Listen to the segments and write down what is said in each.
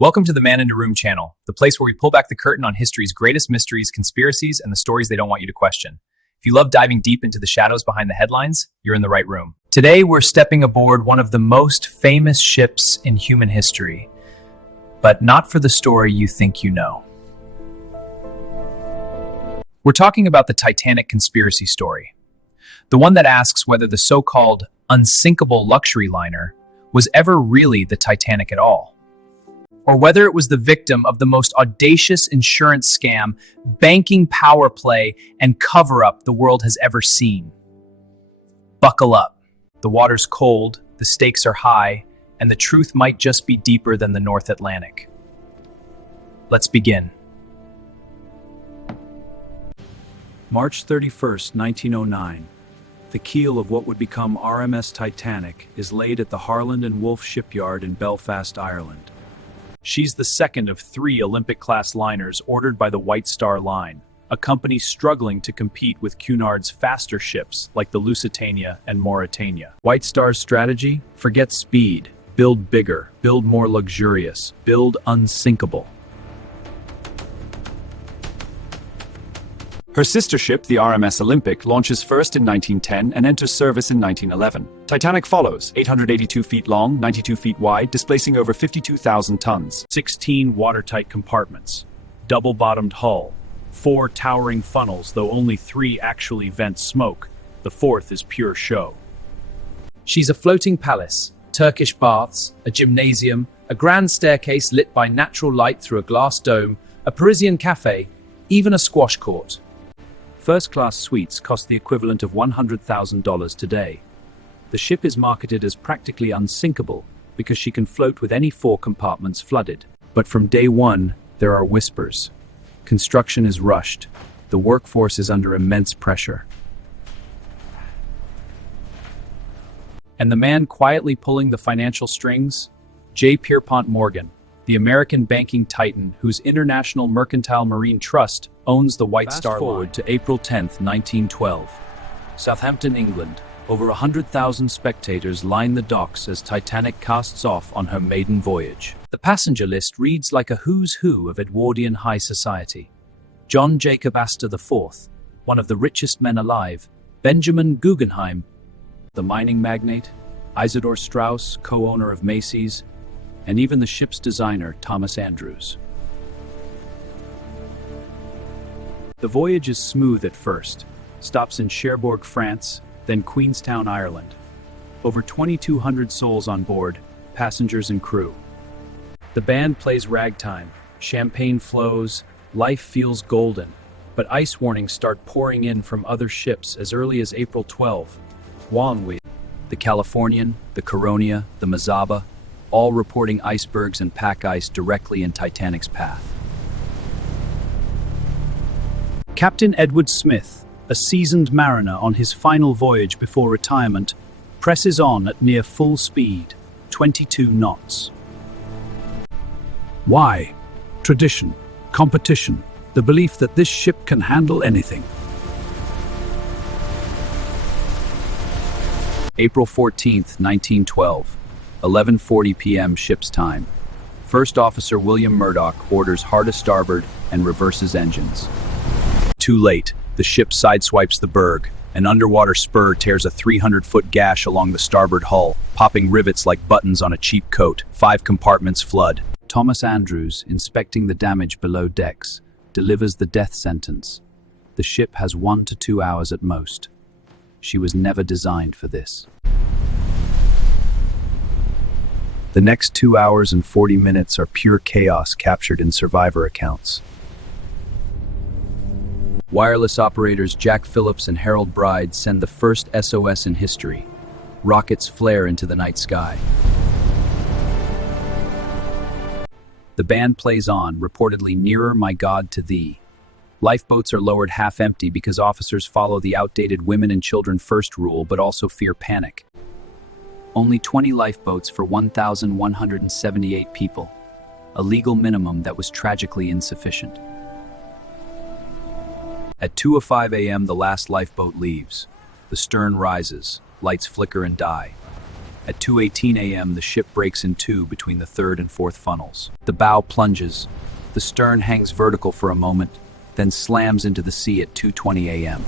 Welcome to the Man in a Room channel, the place where we pull back the curtain on history's greatest mysteries, conspiracies, and the stories they don't want you to question. If you love diving deep into the shadows behind the headlines, you're in the right room. Today, we're stepping aboard one of the most famous ships in human history, but not for the story you think you know. We're talking about the Titanic Conspiracy Story, the one that asks whether the so-called unsinkable luxury liner was ever really the Titanic at all, or whether it was the victim of the most audacious insurance scam, banking power play, and cover-up the world has ever seen. Buckle up. The water's cold, the stakes are high, and the truth might just be deeper than the North Atlantic. Let's begin. March 31st, 1909. The keel of what would become RMS Titanic is laid at the Harland and Wolff shipyard in Belfast, Ireland. She's the second of 3 Olympic-class liners ordered by the White Star Line, a company struggling to compete with Cunard's faster ships like the Lusitania and Mauretania. White Star's strategy? Forget speed. Build bigger, build more luxurious, build unsinkable. Her sister ship, the RMS Olympic, launches first in 1910 and enters service in 1911. Titanic follows, 882 feet long, 92 feet wide, displacing over 52,000 tons. 16 watertight compartments, double-bottomed hull, 4 towering funnels, though only 3 actually vent smoke. The 4th is pure show. She's a floating palace, Turkish baths, a gymnasium, a grand staircase lit by natural light through a glass dome, a Parisian cafe, even a squash court. First-class suites cost the equivalent of $100,000 today. The ship is marketed as practically unsinkable because she can float with any 4 compartments flooded. But from day one, there are whispers. Construction is rushed. The workforce is under immense pressure. And the man quietly pulling the financial strings? J. Pierpont Morgan, the American banking titan whose International Mercantile Marine Trust owns the White Star Line. Fast forward to April 10, 1912. Southampton, England. Over 100,000 spectators line the docks as Titanic casts off on her maiden voyage. The passenger list reads like a who's who of Edwardian high society. John Jacob Astor IV, one of the richest men alive, Benjamin Guggenheim, the mining magnate, Isidor Straus, co-owner of Macy's, and even the ship's designer, Thomas Andrews. The voyage is smooth at first, stops in Cherbourg, France, then Queenstown, Ireland. Over 2,200 souls on board, passengers and crew. The band plays ragtime, champagne flows, life feels golden, but ice warnings start pouring in from other ships as early as April 12. Wanwi, the Californian, the Coronia, the Mazaba, all reporting icebergs and pack ice directly in Titanic's path. Captain Edward Smith, a seasoned mariner on his final voyage before retirement, presses on at near full speed, 22 knots. Why? Tradition, competition, the belief that this ship can handle anything. April 14, 1912. 11:40 p.m. ship's time. First Officer William Murdoch orders hard a starboard and reverses engines. Too late. The ship sideswipes the berg. An underwater spur tears a 300-foot gash along the starboard hull, popping rivets like buttons on a cheap coat. 5 compartments flood. Thomas Andrews, inspecting the damage below decks, delivers the death sentence. The ship has 1 to 2 hours at most. She was never designed for this. The next 2 hours and 40 minutes are pure chaos captured in survivor accounts. Wireless operators Jack Phillips and Harold Bride send the first SOS in history. Rockets flare into the night sky. The band plays on, reportedly Nearer My God to Thee. Lifeboats are lowered half empty because officers follow the outdated women and children first rule but also fear panic. Only 20 lifeboats for 1,178 people, a legal minimum that was tragically insufficient. At 2:05 a.m. the last lifeboat leaves. The stern rises, lights flicker and die. At 2:18 a.m., the ship breaks in two between the third and fourth funnels. The bow plunges. The stern hangs vertical for a moment, then slams into the sea at 2:20 a.m.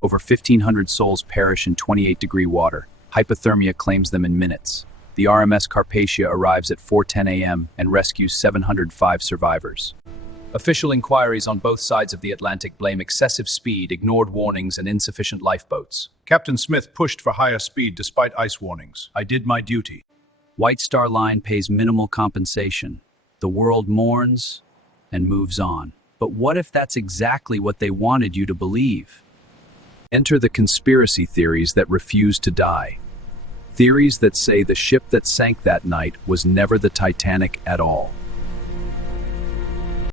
Over 1,500 souls perish in 28-degree water. Hypothermia claims them in minutes. The RMS Carpathia arrives at 4:10 a.m. and rescues 705 survivors. Official inquiries on both sides of the Atlantic blame excessive speed, ignored warnings, and insufficient lifeboats. Captain Smith pushed for higher speed despite ice warnings. I did my duty. White Star Line pays minimal compensation. The world mourns and moves on. But what if that's exactly what they wanted you to believe? Enter the conspiracy theories that refuse to die. Theories that say the ship that sank that night was never the Titanic at all.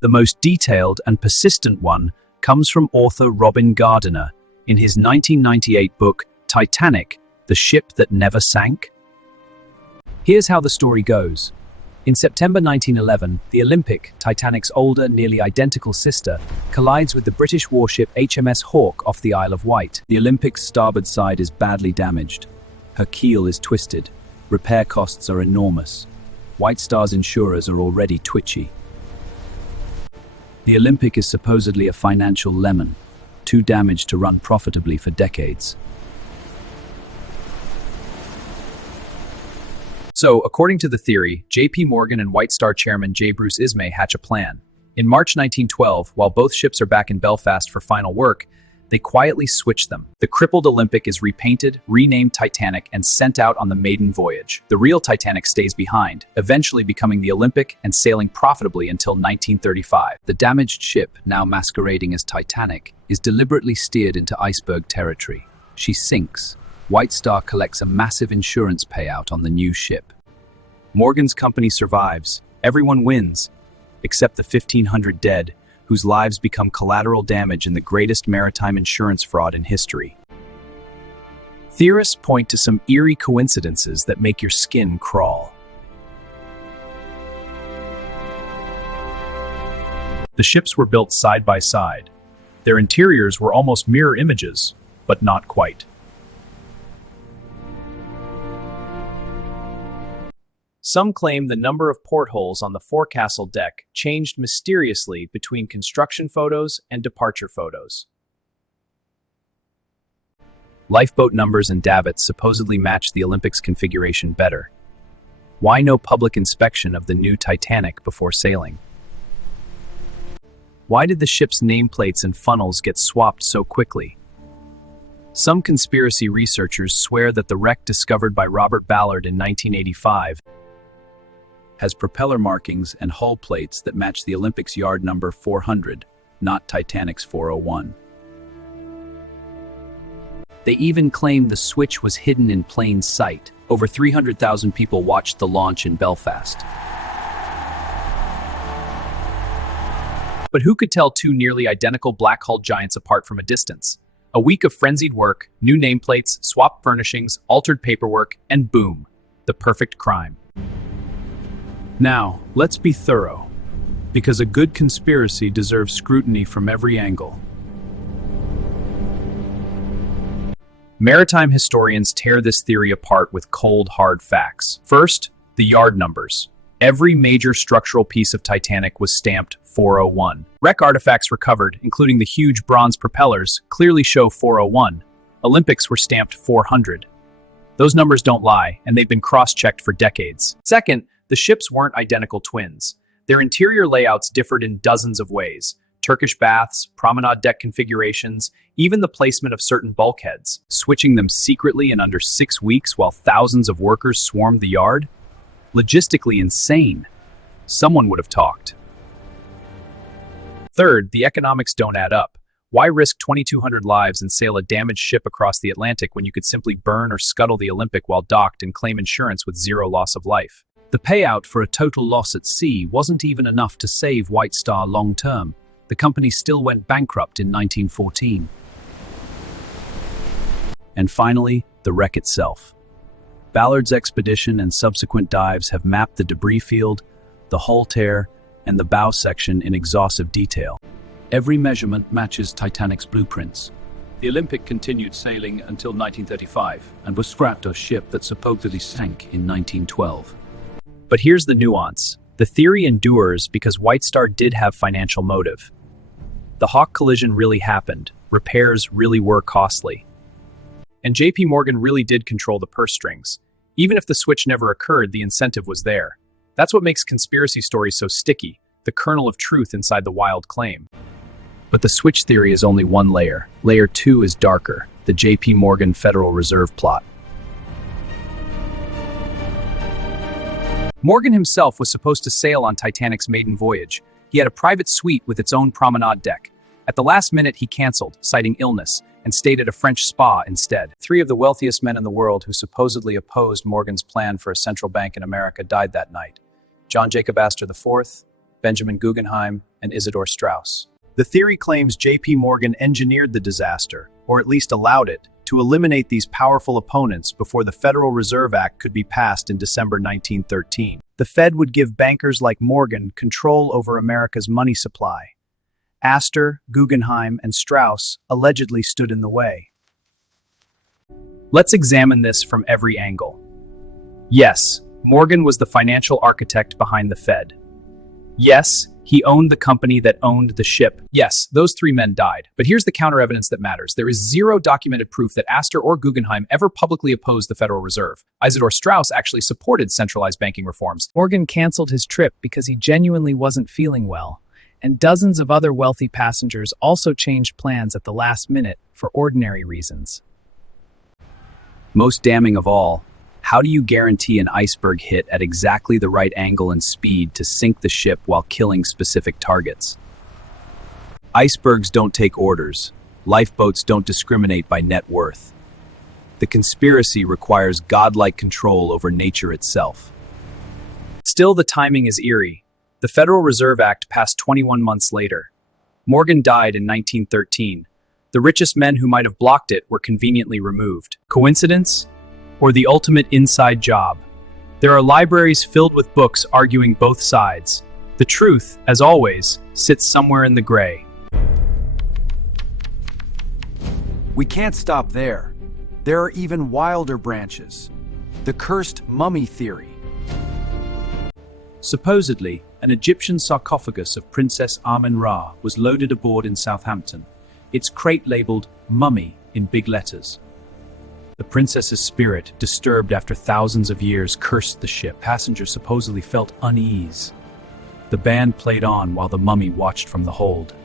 The most detailed and persistent one comes from author Robin Gardiner in his 1998 book, Titanic, The Ship That Never Sank. Here's how the story goes. In September 1911, the Olympic, Titanic's older, nearly identical sister, collides with the British warship HMS Hawke off the Isle of Wight. The Olympic's starboard side is badly damaged. Her keel is twisted. Repair costs are enormous. White Star's insurers are already twitchy. The Olympic is supposedly a financial lemon, too damaged to run profitably for decades. So, according to the theory, J.P. Morgan and White Star chairman J. Bruce Ismay hatch a plan. In March 1912, while both ships are back in Belfast for final work, they quietly switch them. The crippled Olympic is repainted, renamed Titanic, and sent out on the maiden voyage. The real Titanic stays behind, eventually becoming the Olympic and sailing profitably until 1935. The damaged ship, now masquerading as Titanic, is deliberately steered into iceberg territory. She sinks. White Star collects a massive insurance payout on the new ship. Morgan's company survives. Everyone wins, except the 1,500 dead, whose lives become collateral damage in the greatest maritime insurance fraud in history. Theorists point to some eerie coincidences that make your skin crawl. The ships were built side by side. Their interiors were almost mirror images, but not quite. Some claim the number of portholes on the forecastle deck changed mysteriously between construction photos and departure photos. Lifeboat numbers and davits supposedly match the Olympic's configuration better. Why no public inspection of the new Titanic before sailing? Why did the ship's nameplates and funnels get swapped so quickly? Some conspiracy researchers swear that the wreck discovered by Robert Ballard in 1985 has propeller markings and hull plates that match the Olympic's yard number 400, not Titanic's 401. They even claim the switch was hidden in plain sight. Over 300,000 people watched the launch in Belfast. But who could tell two nearly identical black-hulled giants apart from a distance? A week of frenzied work, new nameplates, swapped furnishings, altered paperwork, and boom, the perfect crime. Now, let's be thorough, because a good conspiracy deserves scrutiny from every angle. Maritime historians tear this theory apart with cold, hard facts. First, the yard numbers. Every major structural piece of Titanic was stamped 401. Wreck artifacts recovered, including the huge bronze propellers, clearly show 401. Olympics were stamped 400. Those numbers don't lie, and they've been cross-checked for decades. Second, the ships weren't identical twins. Their interior layouts differed in dozens of ways. Turkish baths, promenade deck configurations, even the placement of certain bulkheads. Switching them secretly in under 6 weeks while thousands of workers swarmed the yard? Logistically insane. Someone would have talked. Third, the economics don't add up. Why risk 2,200 lives and sail a damaged ship across the Atlantic when you could simply burn or scuttle the Olympic while docked and claim insurance with zero loss of life? The payout for a total loss at sea wasn't even enough to save White Star long term. The company still went bankrupt in 1914. And finally, the wreck itself. Ballard's expedition and subsequent dives have mapped the debris field, the hull tear, and the bow section in exhaustive detail. Every measurement matches Titanic's blueprints. The Olympic continued sailing until 1935 and was scrapped a ship that supposedly sank in 1912. But here's the nuance. The theory endures because White Star did have financial motive. The Hawk collision really happened. Repairs really were costly. And JP Morgan really did control the purse strings. Even if the switch never occurred, the incentive was there. That's what makes conspiracy stories so sticky, the kernel of truth inside the wild claim. But the switch theory is only one layer. Layer 2 is darker, the JP Morgan Federal Reserve plot. Morgan himself was supposed to sail on Titanic's maiden voyage. He had a private suite with its own promenade deck. At the last minute, he canceled, citing illness, and stayed at a French spa instead. 3 of the wealthiest men in the world who supposedly opposed Morgan's plan for a central bank in America died that night. John Jacob Astor IV, Benjamin Guggenheim, and Isidor Straus. The theory claims JP Morgan engineered the disaster, or at least allowed it, to eliminate these powerful opponents before the Federal Reserve Act could be passed in December 1913. The Fed would give bankers like Morgan control over America's money supply. Astor, Guggenheim, and Straus allegedly stood in the way. Let's examine this from every angle. Yes, Morgan was the financial architect behind the Fed. Yes, he owned the company that owned the ship. Yes, those 3 men died. But here's the counter evidence that matters. There is 0 documented proof that Astor or Guggenheim ever publicly opposed the Federal Reserve. Isidor Straus actually supported centralized banking reforms. Morgan canceled his trip because he genuinely wasn't feeling well. And dozens of other wealthy passengers also changed plans at the last minute for ordinary reasons. Most damning of all, how do you guarantee an iceberg hit at exactly the right angle and speed to sink the ship while killing specific targets? Icebergs don't take orders. Lifeboats don't discriminate by net worth. The conspiracy requires godlike control over nature itself. Still, the timing is eerie. The Federal Reserve Act passed 21 months later. Morgan died in 1913. The richest men who might have blocked it were conveniently removed. Coincidence? Or the ultimate inside job? There are libraries filled with books arguing both sides. The truth, as always, sits somewhere in the gray. We can't stop there. There are even wilder branches. The cursed mummy theory. Supposedly, an Egyptian sarcophagus of Princess Amen-Ra was loaded aboard in Southampton, its crate labeled "Mummy" in big letters. The princess's spirit, disturbed after thousands of years, cursed the ship. Passengers supposedly felt unease. The band played on while the mummy watched from the hold.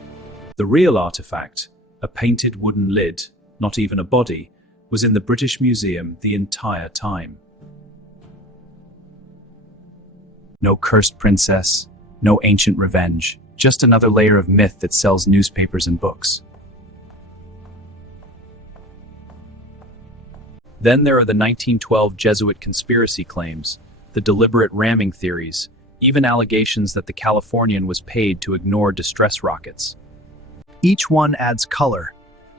The real artifact, a painted wooden lid, not even a body, was in the British Museum the entire time. No cursed princess, no ancient revenge, just another layer of myth that sells newspapers and books. Then there are the 1912 Jesuit conspiracy claims, the deliberate ramming theories, even allegations that the Californian was paid to ignore distress rockets. Each one adds color,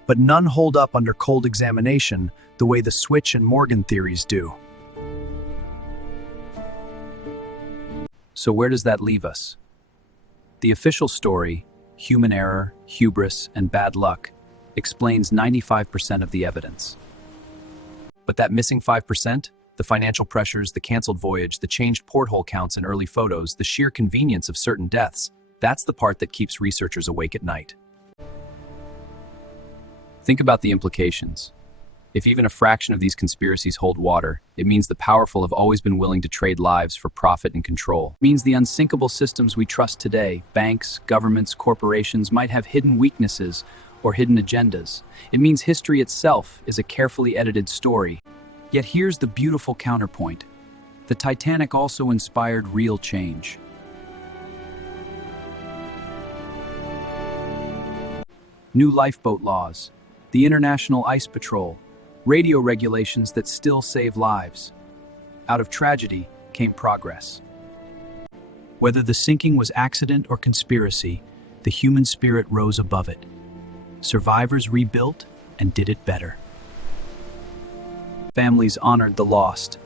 but none hold up under cold examination the way the Switch and Morgan theories do. So where does that leave us? The official story, human error, hubris, and bad luck, explains 95% of the evidence. But that missing 5%, the financial pressures, the canceled voyage, the changed porthole counts and early photos, the sheer convenience of certain deaths, that's the part that keeps researchers awake at night. Think about the implications. If even a fraction of these conspiracies hold water, it means the powerful have always been willing to trade lives for profit and control. It means the unsinkable systems we trust today, banks, governments, corporations, might have hidden weaknesses or hidden agendas. It means history itself is a carefully edited story. Yet here's the beautiful counterpoint. The Titanic also inspired real change. New lifeboat laws, the International Ice Patrol, radio regulations that still save lives. Out of tragedy came progress. Whether the sinking was accident or conspiracy, the human spirit rose above it. Survivors rebuilt and did it better. Families honored the lost.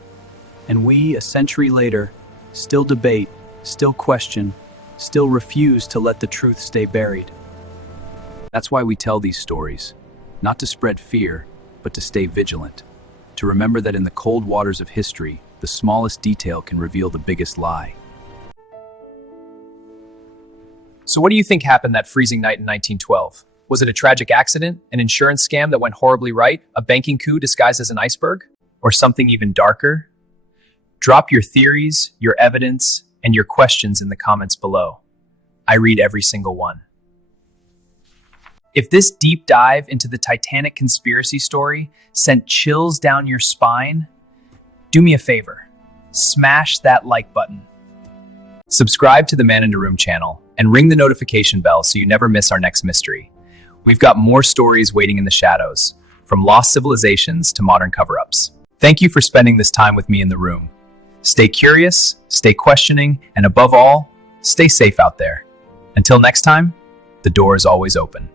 And we, a century later, still debate, still question, still refuse to let the truth stay buried. That's why we tell these stories. not to spread fear, but to stay vigilant, to remember that in the cold waters of history, the smallest detail can reveal the biggest lie. So what do you think happened that freezing night in 1912? Was it a tragic accident, an insurance scam that went horribly right, a banking coup disguised as an iceberg, or something even darker? Drop your theories, your evidence, and your questions in the comments below. I read every single one. If this deep dive into the Titanic conspiracy story sent chills down your spine, do me a favor, smash that like button. Subscribe to the Man in the Room channel and ring the notification bell so you never miss our next mystery. We've got more stories waiting in the shadows, from lost civilizations to modern cover-ups. Thank you for spending this time with me in the room. Stay curious, stay questioning, and above all, stay safe out there. Until next time, the door is always open.